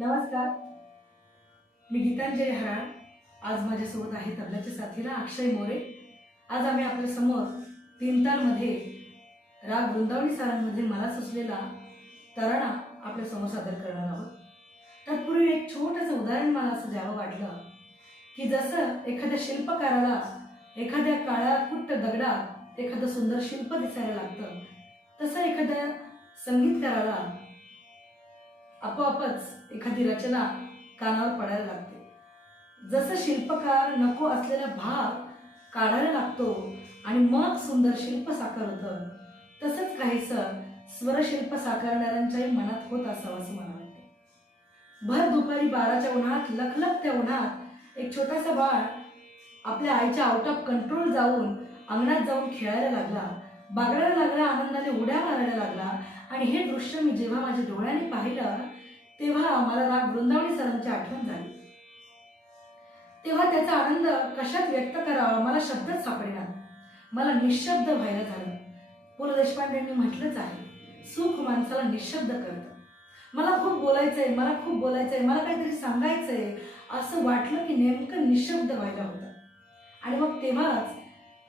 नमस्कार, मी गीतांजली हराळ. आज माझ्यासोबत आहे तबल्याच्या साथीला अक्षय मोरे. आज आम्ही आपल्या समोर तीन तालमध्ये राग वृंदावनी सारंगमध्ये मला सुचलेला तराणा आपल्या समोर सादर करणार आहोत. तत्पूर्वी एक छोटंसं उदाहरण मला असं द्यावं वाटलं की जसं एखाद्या शिल्पकाराला एखाद्या काळ्या कुट्ट दगडात एखादं सुंदर शिल्प दिसायला लागतं, तसं एखाद्या संगीतकाराला आपोआपच एखादी रचना कानावर पडायला लागते. जसं शिल्पकार नको असलेला भाग काढायला लागतो आणि मग सुंदर शिल्प साकार होतं, तसंच काहीसं स्वरशिल्प साकारणाऱ्यांच्याही मनात होत असावं असं मला वाटतं. भर दुपारी 12च्या उन्हात लखलखत्या उन्हात एक छोटासा बाळ आपल्या आईच्या आउट ऑफ कंट्रोल जाऊन अंगणात जाऊन खेळायला लागला, बागडायला लागला, आनंदाने उड्या मारायला लागला. आणि हे दृश्य मी जेव्हा माझ्या डोळ्याने पाहिलं तेव्हा मला राग वृंदावनी सरांची आठवण झाली. तेव्हा त्याचा आनंद कशात व्यक्त करावा मला शब्दच सापडेना. मला निशब्द व्हायला झालं. पु ल देशपांडेंनी म्हटलंच आहे, सुख माणसाला निशब्द करतं. मला खूप बोलायचंय, मला काहीतरी सांगायचंय असं वाटलं की नेमकं निशब्द व्हायला होतं. आणि मग तेव्हाच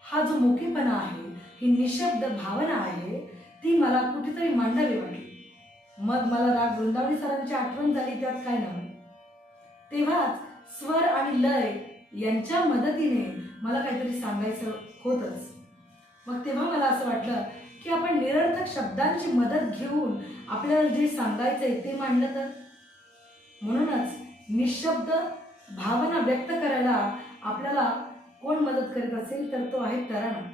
हा जो मोकेपणा आहे, ही निशब्द भावना आहे, ती मला कुठेतरी मांडावी वाटली. मग मला राग वृंदावनी सरांची आठवण झाली. त्यात काय नव्हे, तेव्हाच स्वर आणि लय यांच्या मदतीने मला काहीतरी सांगायचं होतंच. मग तेव्हा मला असं वाटलं की आपण निरर्थक शब्दांची मदत घेऊन आपल्याला जे सांगायचंय ते मांडलं तर. म्हणूनच निशब्द भावना व्यक्त करायला आपल्याला कोण मदत करीत असेल तर तो आहे तराणा.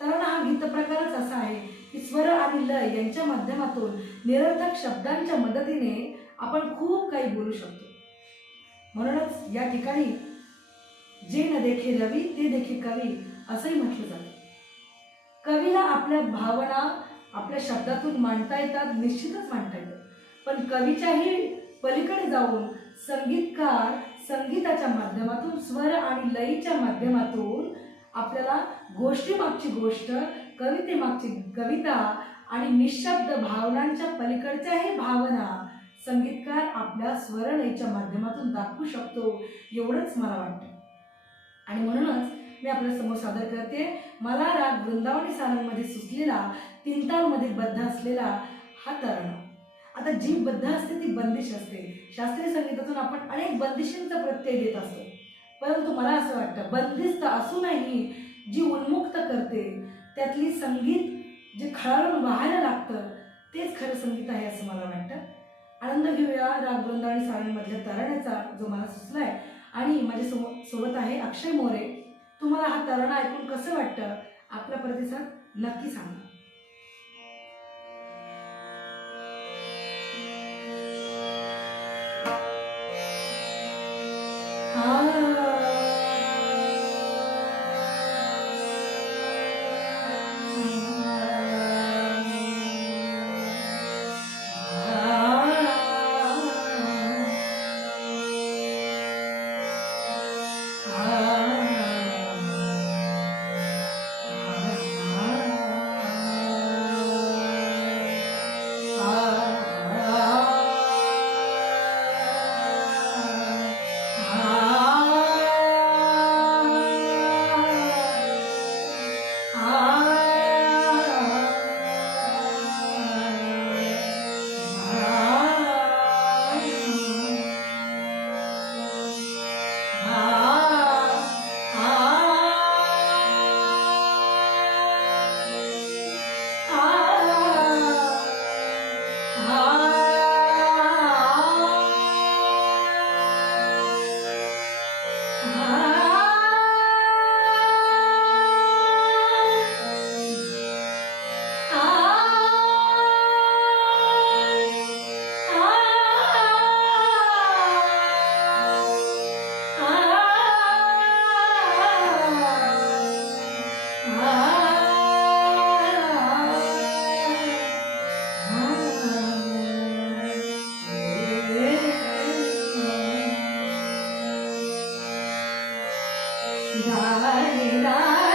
तराणा हा गीत प्रकारच असा आहे की स्वर आणि लय यांच्या माध्यमातून निरर्थक शब्दांच्या मदतीने आपण खूप काही बोलू शकतो. म्हणूनच या ठिकाणी जे न देखे रवी ते देखे कवी असंही म्हटलं जातं. कवीला आपल्या भावना आपल्या शब्दातून मांडता येतात, निश्चितच मांडता येतात. पण कवीच्याही पलीकडे जाऊन संगीतकार संगीताच्या माध्यमातून स्वर आणि लयीच्या माध्यमातून आपल्याला गोष्टीमागची गोष्ट, कवितेमागची कविता आणि निशब्द भावनांच्या पलीकडच्याही भावना संगीतकार आपल्या स्वरलयीच्या माध्यमातून दाखवू शकतो, एवढंच मला वाटतं. आणि म्हणूनच मी आपल्या समोर सादर करते मला राग वृंदावनी सारंगमध्ये सुचलेला तीन तालमध्ये बद्ध असलेला हा तराणा. आता जी बद्ध असते ती बंदिश असते. शास्त्रीय संगीतातून आपण अनेक बंदिशींचा प्रत्यय देत असतो, परंतु मला असं वाटतं बंदिस्त असूनही जी उन्मुक्त करते त्यातली संगीत जे खळाळून वाहायला लागतं तेच खरं संगीत आहे असं मला वाटतं. आनंद घेऊया राग वृंदावनी सारंगमधल्या तराण्याचा जो मला सुचलाय. आणि माझ्या सोबत आहे अक्षय मोरे. तुम्हाला हा तराणा ऐकून कसं वाटतं आपला प्रतिसाद नक्की सांगा. रा